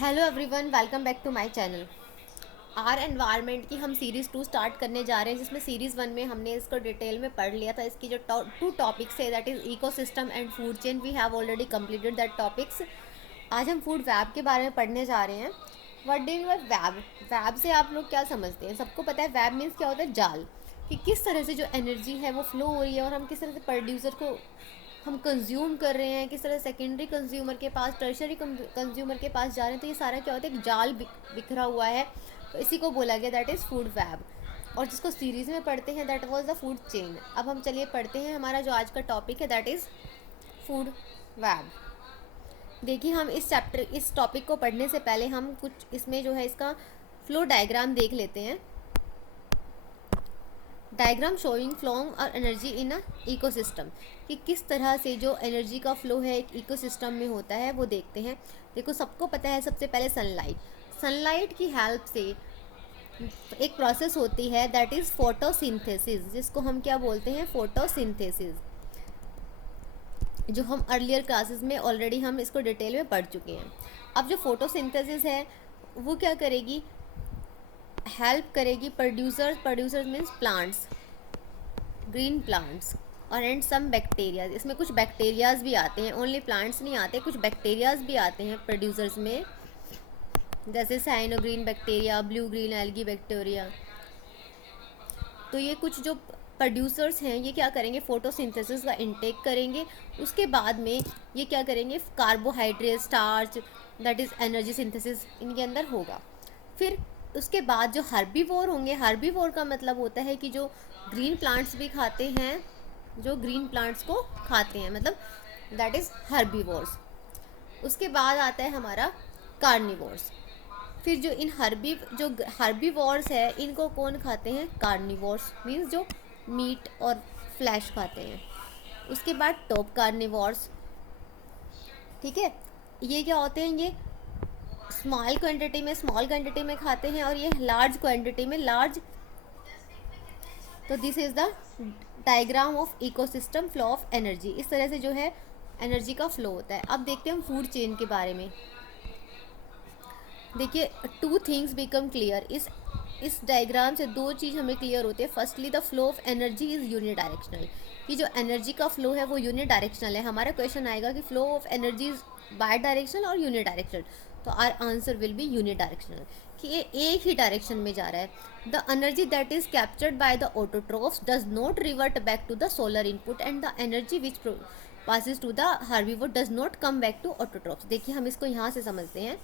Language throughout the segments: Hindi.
Hello everyone, welcome back to my channel. Our environment की हम सीरीज़ 2 स्टार्ट करने जा रहे हैं, जिसमें सीरीज़ 1 में हमने इसको डिटेल में पढ़ लिया था। इसकी जो टू टॉपिक्स है, that is ecosystem and food chain, we have already completed that topics. आज हम फूड वेब के बारे में पढ़ने जा रहे हैं। What do you web? Web से आप लोग क्या समझते हैं? सबको पता है वेब मीन्स क्या होता है, जाल। कि किस तरह से जो एनर्जी है वो फ्लो हो रही है और हम किस तरह से प्रोड्यूसर को हम कंज्यूम कर रहे हैं, किस तरह सेकेंडरी कंज्यूमर के पास, टर्शरी कंज्यूमर के पास जा रहे हैं। तो ये सारा क्या होता है, एक जाल बिखरा हुआ है। तो इसी को बोला गया दैट इज़ फूड वेब। और जिसको सीरीज़ में पढ़ते हैं that was the food chain. अब हम चलिए पढ़ते हैं हमारा जो आज का टॉपिक है, दैट इज़ फूड वेब। देखिए, हम इस टॉपिक को पढ़ने से पहले हम कुछ इसमें जो है इसका फ्लो डायग्राम देख लेते हैं। डायग्राम शोइंग फ्लो और एनर्जी इन अ इकोसिस्टम, कि किस तरह से जो एनर्जी का फ्लो है एक इकोसिस्टम में होता है वो देखते हैं। देखो, सबको पता है सबसे पहले सनलाइट की हेल्प से एक प्रोसेस होती है दैट इज़ फोटोसिंथेसिस, जिसको हम क्या बोलते हैं, फोटोसिंथेसिस। जो हम अर्लियर क्लासेस में ऑलरेडी हम इसको डिटेल में पढ़ चुके हैं। अब जो फोटोसिंथेसिस है वो क्या करेगी, हेल्प करेगी producer means plants, green plants और एंड सम बैक्टीरियाज। इसमें कुछ बैक्टीरियाज भी आते हैं, ओनली प्लांट्स नहीं आते, कुछ बैक्टीरियाज भी आते हैं प्रोड्यूसर्स में, जैसे साइनोग्रीन bacteria, blue green algae bacteria. तो ये कुछ जो प्रोड्यूसर्स हैं ये क्या करेंगे, फोटोसिंथेसिस का इनटेक करेंगे। उसके बाद में ये क्या करेंगे, carbohydrate, starch, that is energy synthesis इनके अंदर होगा। फिर उसके बाद जो हर्बीवोर होंगे, हर्बीवोर का मतलब होता है कि जो ग्रीन प्लांट्स भी खाते हैं, जो ग्रीन प्लांट्स को खाते हैं, मतलब दैट इज़ हर्बीवोर्स। उसके बाद आता है हमारा कार्निवोर्स। फिर जो हर्बीवोर्स है इनको कौन खाते हैं, कार्निवोर्स मीन्स जो मीट और फ्लैश खाते हैं। उसके बाद टॉप कार्निवोर्स, ठीक है। ये क्या होते हैं, ये स्मॉल क्वांटिटी में खाते हैं और ये लार्ज क्वांटिटी में लार्ज। तो this is the diagram of ecosystem flow of energy. इस तरह से जो है एनर्जी का फ्लो होता है। अब देखते हैं हम फूड चेन के बारे में। देखिए, टू थिंग्स बिकम क्लियर। इस डायग्राम से दो चीज़ हमें क्लियर होती है। Firstly, the flow of energy is unidirectional, कि जो एनर्जी का फ्लो है वो यूनिडायरेक्शनल है। हमारा क्वेश्चन आएगा कि फ्लो ऑफ एनर्जी इज बाई डायरेक्शनल और यूनिडायरेक्शनल, तो our answer will be unidirectional, कि ये एक ही डायरेक्शन में जा रहा है। The energy that is captured by the autotrophs does not revert back to the solar input and the energy which passes to the herbivore does not come back to autotrophs. देखिए, हम इसको यहाँ से समझते हैं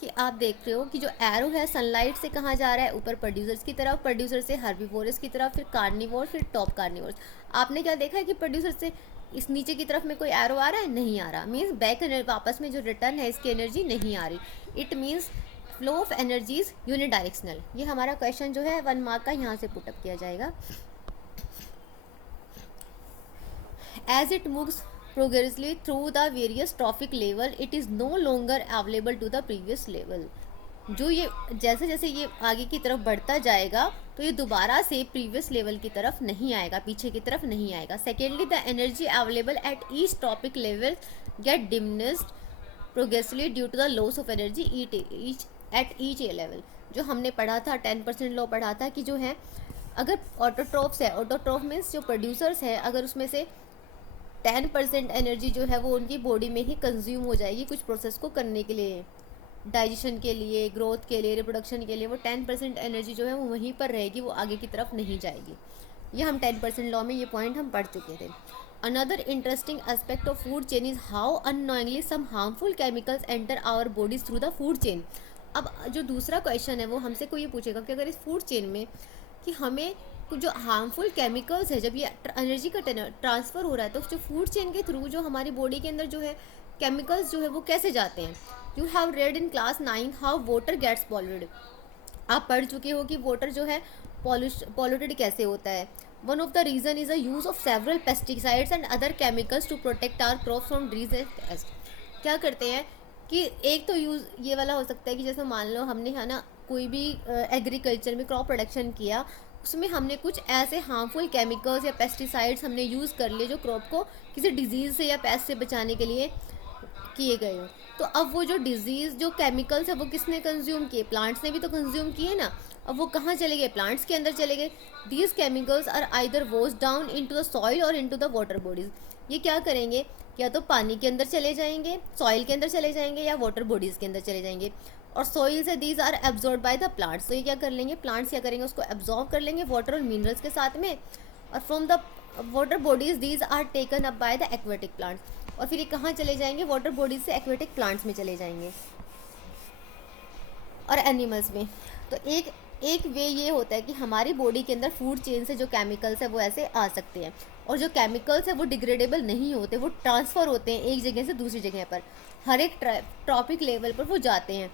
कि आप देख रहे हो कि जो एरो है सनलाइट से कहाँ जा रहा है, ऊपर प्रोड्यूसर्स की तरफ, प्रोड्यूसर से हर्बीवोरस की तरफ, फिर कार्निवोर, फिर टॉप कार्निवोर्स। आपने क्या देखा है कि प्रोड्यूसर से इस नीचे की तरफ में कोई एरो आ रहा है, नहीं आ रहा। मीन्स बैक वापस में जो रिटर्न है इसकी एनर्जी नहीं आ रही। It means flow of energies unidirectional. ये हमारा क्वेश्चन जो है 1 मार्क का यहाँ से पुटअप किया जाएगा। As it moves progressively through the various trophic level, it is no longer available to the previous level. जो ये जैसे जैसे ये आगे की तरफ बढ़ता जाएगा तो ये दोबारा से प्रीवियस लेवल की तरफ नहीं आएगा, पीछे की तरफ नहीं आएगा। Secondly, the energy available at each trophic level get diminished progressively due to the loss of energy at each a level. जो हमने पढ़ा था 10% लॉ पढ़ा था कि जो है अगर ऑटोट्रॉफ्स है, ऑटोट्रॉफ मीन्स जो प्रोड्यूसर्स है, अगर उसमें से 10% एनर्जी जो है वो उनकी बॉडी में ही कंज्यूम हो जाएगी कुछ प्रोसेस को करने के लिए, डाइजेशन के लिए, ग्रोथ के लिए, रिप्रोडक्शन के लिए, वो 10% एनर्जी जो है वो वहीं पर रहेगी, वो आगे की तरफ नहीं जाएगी। ये हम 10% लॉ में ये पॉइंट हम पढ़ चुके थे। Another interesting aspect of food chain is how unknowingly some harmful chemicals enter our bodies through the food chain. अब जो दूसरा क्वेश्चन है वो हमसे कोई ये पूछेगा कि अगर इस फूड चेन में कि हमें जो हार्मफुल केमिकल्स है, जब ये एनर्जी का ट्रांसफ़र हो रहा है, तो जो फूड चेन के थ्रू जो हमारी बॉडी के अंदर जो है केमिकल्स जो है वो कैसे जाते हैं। You have read in class 9 how water gets polluted. आप पढ़ चुके हो कि वाटर जो है पॉल्यूटेड कैसे होता है। One of the reason is a use of several pesticides and other chemicals to protect our crops from disease and pest. क्या करते हैं कि एक तो यूज़ ये वाला हो सकता है कि जैसे मान लो हमने है ना कोई भी एग्रीकल्चर में क्रॉप प्रोडक्शन किया, उसमें हमने कुछ ऐसे हार्मफुल केमिकल्स या पेस्टिसाइड्स हमने यूज़ कर लिए जो क्रॉप को किसी डिजीज़ से या पेस्ट से बचाने के लिए किए गए हों। तो अब वो जो डिजीज़ जो केमिकल्स है वो किसने कंज्यूम किए, प्लांट्स ने भी तो कंज्यूम किए ना। अब वो कहाँ चले गए, प्लांट्स के अंदर चले गए। These chemicals are either wash down into the soil और इनटू द वाटर बॉडीज। ये क्या करेंगे, या तो पानी के अंदर चले जाएंगे, सॉइल के अंदर चले जाएंगे, या वाटर बॉडीज़ के अंदर चले जाएंगे। और सॉइल से these are absorb by the plants. तो ये क्या कर लेंगे, प्लांट्स क्या करेंगे, उसको एब्जॉर्ब कर लेंगे वाटर और मिनरल्स के साथ में। और from the water bodies these are taken up by the aquatic plants. और फिर ये कहाँ चले जाएंगे, वाटर बॉडीज से एक्वेटिक प्लांट्स में चले जाएंगे और एनिमल्स में। तो एक एक वे ये होता है कि हमारी बॉडी के अंदर फूड चेन से जो केमिकल्स है वो ऐसे आ सकते हैं, और जो केमिकल्स है वो डिग्रेडेबल नहीं होते, वो ट्रांसफ़र होते हैं एक जगह से दूसरी जगह पर। हर एक ट्रॉपिक लेवल पर वो जाते हैं,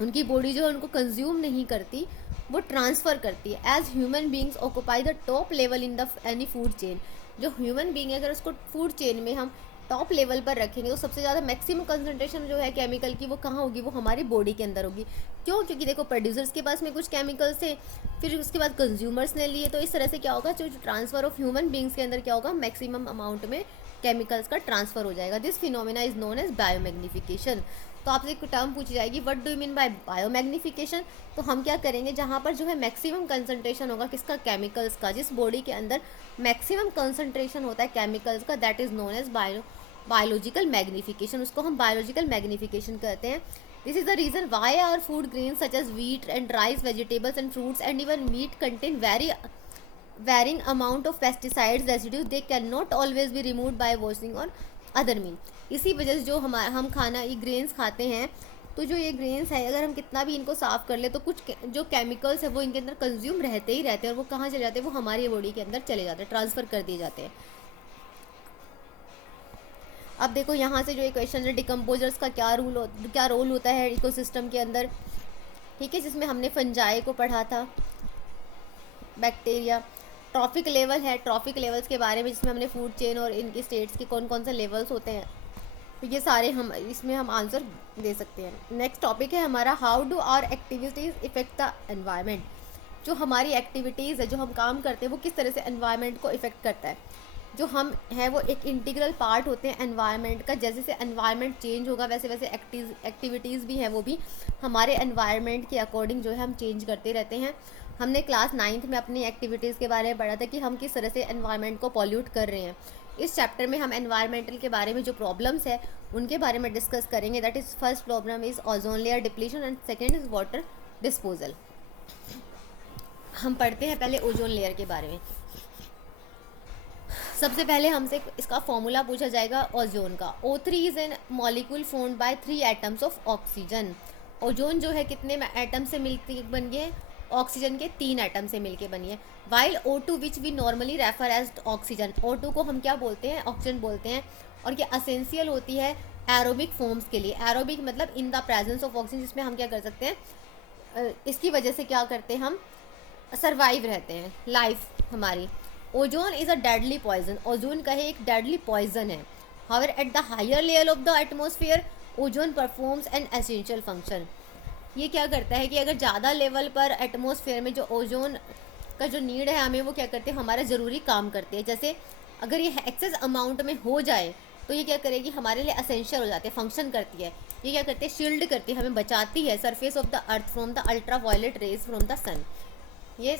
उनकी बॉडी जो है उनको कंज्यूम नहीं करती, वो ट्रांसफ़र करती है। As human beings occupy the top level in the any food chain. जो ह्यूमन बींग है अगर उसको फूड चेन में हम टॉप लेवल पर रखेंगे तो सबसे ज़्यादा मैक्सिमम कंसंट्रेशन जो है केमिकल की वो कहाँ होगी, वो हमारी बॉडी के अंदर होगी। क्यों, क्योंकि देखो प्रोड्यूसर्स के पास में कुछ केमिकल्स थे, फिर उसके बाद कंज्यूमर्स ने लिए, तो इस तरह से क्या होगा, जो ट्रांसफ़र ऑफ ह्यूमन बींग्स के अंदर क्या होगा, मैक्सिमम अमाउंट में केमिकल्स का ट्रांसफ़र हो जाएगा। This phenomena is known as biomagnification. तो आपसे एक टर्म पूछी जाएगी, what do you mean by biomagnification. तो हम क्या करेंगे, जहाँ पर जो है मैक्सिमम कंसंट्रेशन होगा किसका, केमिकल्स का, जिस बॉडी के अंदर मैक्सिमम कंसंट्रेशन होता है केमिकल्स का, that is known as biological magnification. उसको हम बायोलॉजिकल मैग्निफिकेशन कहते हैं। This is the reason why our food grain such as wheat and rice, vegetables and fruits and even meat contain varying amount of pesticides residues. They cannot always be removed by washing or other means. इसी वजह से जो हम खाना ये ग्रेन्स खाते हैं, तो जो ये ग्रेन्स है अगर हम कितना भी इनको साफ़ कर ले तो कुछ जो केमिकल्स है वो इनके अंदर कंज्यूम रहते ही रहते हैं, और वो कहाँ चले जाते हैं, वो हमारी बॉडी के अंदर चले जाते हैं, ट्रांसफ़र कर दिए जाते हैं। अब देखो यहाँ से जो ये क्वेश्चन है, डिकम्पोजर्स का क्या रोल होता है इकोसिस्टम के अंदर, ठीक है, जिसमें हमने फंजाई को पढ़ा था, बैक्टीरिया। ट्रॉफिक लेवल है, ट्रॉफिक लेवल्स के बारे में, जिसमें हमने फूड चेन और इनकी स्टेट्स के कौन कौन से लेवल्स होते हैं, तो ये सारे हम इसमें हम आंसर दे सकते हैं। नेक्स्ट टॉपिक है हमारा, how do our activities affect the environment. जो हमारी एक्टिविटीज़ है, जो हम काम करते हैं, वो किस तरह से एनवायरनमेंट को इफ़ेक्ट करता है। जो हम हैं वो एक इंटीग्रल पार्ट होते हैं एनवायरनमेंट का। जैसे जैसे एनवायरनमेंट चेंज होगा वैसे वैसे एक्टिविटीज़ भी हैं वो भी हमारे एनवायरनमेंट के अकॉर्डिंग जो है हम चेंज करते रहते हैं। हमने क्लास 9th में अपनी एक्टिविटीज़ के बारे में पढ़ा था कि हम किस तरह से एनवायरनमेंट को पॉल्यूट कर रहे हैं। इस चैप्टर में हम एनवायरमेंटल के बारे में जो प्रॉब्लम्स है उनके बारे में डिस्कस करेंगे। That is first problem is ozone layer depletion and second is water disposal. हम पढ़ते हैं पहले ओजोन लेयर के बारे में। सबसे पहले हमसे इसका फॉर्मूला पूछा जाएगा ओजोन का। O3 is an molecule formed by 3 atoms of oxygen. Ozone जो है कितने एटम से मिलकर बन गए, ऑक्सीजन के 3 एटम से मिलकर बनी है। While O2 which we normally refer as oxygen, O2 को हम क्या बोलते हैं, ऑक्सीजन बोलते हैं, और ये असेंशियल होती है एरोबिक फॉर्म्स के लिए। एरोबिक मतलब in the presence of oxygen, जिसमें हम क्या कर सकते हैं, इसकी वजह से क्या करते हैं, हम सर्वाइव रहते हैं, लाइफ हमारी। Ozone is a deadly poison, ozone का है एक डेडली पॉइजन है। However at the higher layer of the atmosphere ozone performs an essential function. ये क्या करता है कि अगर ज़्यादा लेवल पर एटमॉस्फेयर में जो ओजोन का जो नीड है हमें, वो क्या करते हैं, हमारा ज़रूरी काम करते हैं। जैसे अगर ये एक्सेस अमाउंट में हो जाए तो ये क्या करेगी, हमारे लिए एसेंशियल हो जाते हैं, फंक्शन करती है। ये क्या करती है, शील्ड करती है, हमें बचाती है surface of the earth from the ultra violet rays from the sun. ये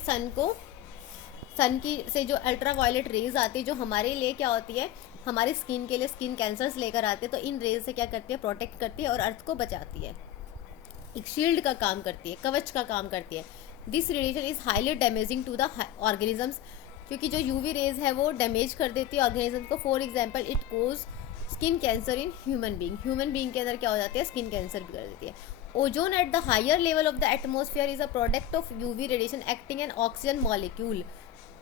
सन की से जो अल्ट्रा वायलेट रेज आती है, जो हमारे लिए क्या होती है, हमारी स्किन के लिए स्किन कैंसर्स लेकर आते हैं, तो इन रेज से क्या करती है, प्रोटेक्ट करती है और अर्थ को बचाती है, एक शील्ड का काम करती है, कवच का काम करती है। This radiation is highly damaging to the organisms, क्योंकि जो यूवी रेज है वो डैमेज कर देती है ऑर्गेनिज्म को। For example it cause skin cancer in human being के अंदर क्या हो जाती है, स्किन कैंसर भी कर देती है। Ozone at the higher level of the atmosphere is a product of UV radiation acting on oxygen molecule.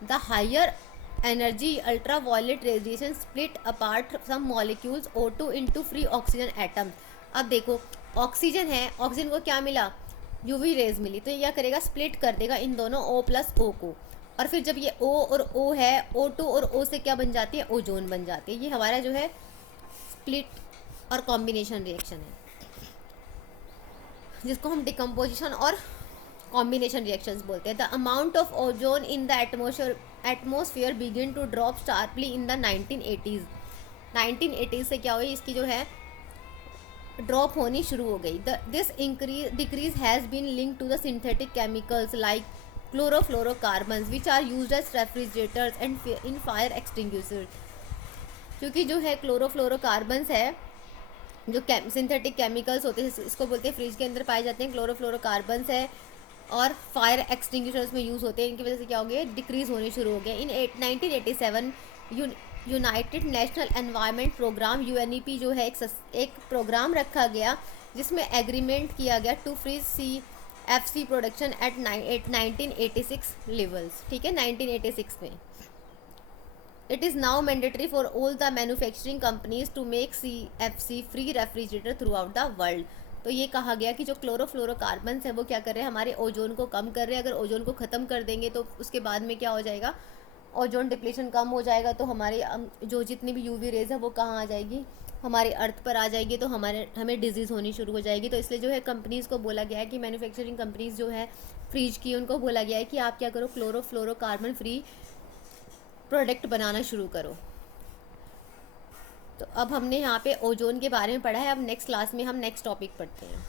The higher energy ultraviolet radiation split apart some molecules O2 into free oxygen atom। अब देखो ऑक्सीजन है, ऑक्सीजन को क्या मिला, यूवी रेज मिली, तो ये क्या करेगा, स्प्लिट कर देगा इन दोनों O प्लस O को, और फिर जब ये O और O है, O2 और O से क्या बन जाती है, ओजोन बन जाती है। ये हमारा जो है स्प्लिट और कॉम्बिनेशन रिएक्शन है, जिसको हम डिकम्पोजिशन और कॉम्बिनेशन रिएक्शंस बोलते हैं। The amount of ozone in the atmosphere begin to drop sharply in the 1980s। 1980s से क्या हुई, इसकी जो है ड्रॉप होनी शुरू हो गई। This decrease has been link to the synthetic chemicals like chlorofluorocarbons which are used as refrigerators and in fire extinguishers. क्योंकि जो है क्लोरोफ्लोरोकार्बन्स है, जो सिंथेटिक केमिकल्स होते हैं, इसको बोलते हैं फ्रिज के अंदर पाए जाते हैं, क्लोरोफ्लोरोकार्बन्स है, और फायर एक्सटिंग्विशर्स में यूज़ होते हैं। इनकी वजह से क्या हो गया, डिक्रीज़ होने शुरू हो गए। In 1987 United National Environment Programme UNEP जो है एक प्रोग्राम रखा गया जिसमें एग्रीमेंट किया गया to freeze CFC production at 1986 levels. ठीक है, 1986 में। It is now mandatory for all the manufacturing companies to make CFC free refrigerator throughout the world। तो ये कहा गया कि जो क्लोरोफ्लोरोकार्बन्स है वो क्या कर रहे हैं, हमारे ओजोन को कम कर रहे हैं। अगर ओजोन को ख़त्म कर देंगे तो उसके बाद में क्या हो जाएगा, ओजोन डिप्लीशन कम हो जाएगा, तो हमारे जो जितनी भी UV रेज है वो कहाँ आ जाएगी, हमारे अर्थ पर आ जाएगी, तो हमें डिजीज़ होनी शुरू हो जाएगी। तो इसलिए जो है कंपनीज़ को बोला गया है कि मैन्युफैक्चरिंग कंपनीज़ जो है फ्रिज की, उनको बोला गया है कि आप क्या करो, क्लोरोफ्लोरोकार्बन फ्री प्रोडक्ट बनाना शुरू करो। तो अब हमने यहाँ पे ओजोन के बारे में पढ़ा है। अब नेक्स्ट क्लास में हम नेक्स्ट टॉपिक पढ़ते हैं।